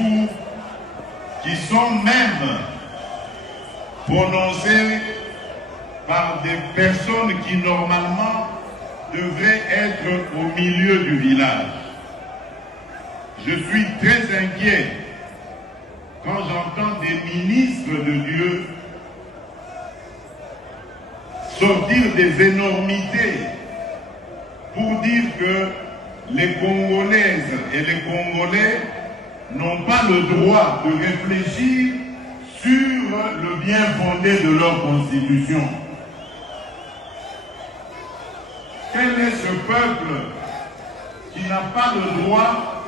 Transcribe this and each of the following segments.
discours qui sont même prononcés par des personnes qui normalement devraient être au milieu du village. Je suis très inquiet quand j'entends des ministres de Dieu sortir des énormités pour dire que les Congolaises et les Congolais n'ont pas le droit de réfléchir sur le bien fondé de leur constitution. Quel est ce peuple qui n'a pas le droit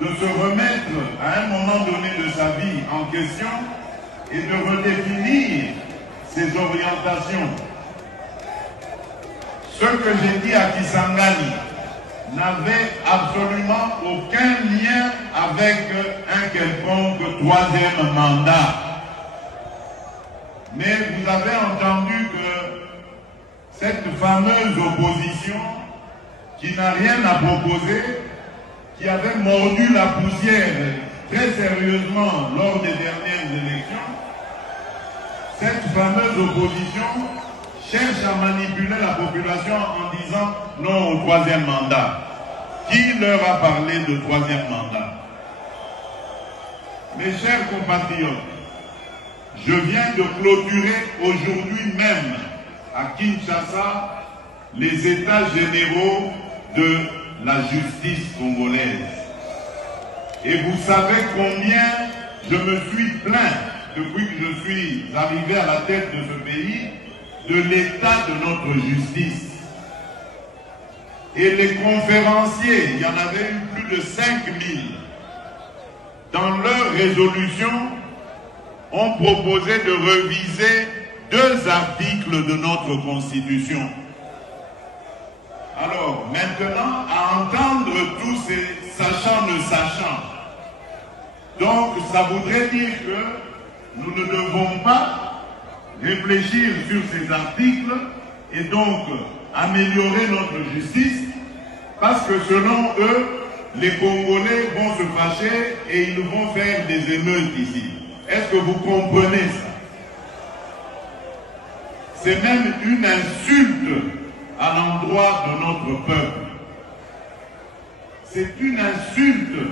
de se remettre à un moment donné de sa vie en question et de redéfinir ses orientations? Ce que j'ai dit à Kisangani n'avait absolument aucun lien avec un quelconque troisième mandat. Mais vous avez entendu que cette fameuse opposition qui n'a rien à proposer, qui avait mordu la poussière très sérieusement lors des dernières élections, cette fameuse opposition cherche à manipuler la population en disant non au troisième mandat. Qui leur a parlé de troisième mandat? Mes chers compatriotes, je viens de clôturer aujourd'hui même à Kinshasa les états généraux de la justice congolaise. Et vous savez combien je me suis plaint depuis que je suis arrivé à la tête de ce pays de l'état de notre justice. Et les conférenciers, il y en avait eu plus de 5000, dans leur résolution, ont proposé de réviser 2 articles de notre Constitution. Alors, maintenant, à entendre tous ces sachants ne sachant, donc ça voudrait dire que nous ne devons pas réfléchir sur ces articles et donc améliorer notre justice, parce que selon eux, les Congolais vont se fâcher et ils vont faire des émeutes ici. Est-ce que vous comprenez ça? C'est même une insulte à l'endroit de notre peuple. C'est une insulte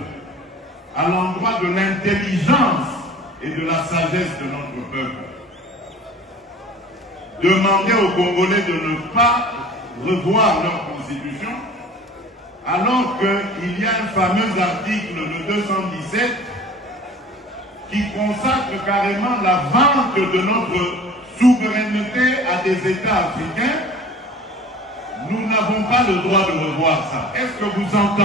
à l'endroit de l'intelligence et de la sagesse de notre peuple. Demander aux Congolais de ne pas revoir leur constitution, alors qu'il y a un fameux article, le 217, qui consacre carrément la vente de notre souveraineté à des États africains. Nous n'avons pas le droit de revoir ça. Est-ce que vous entendez?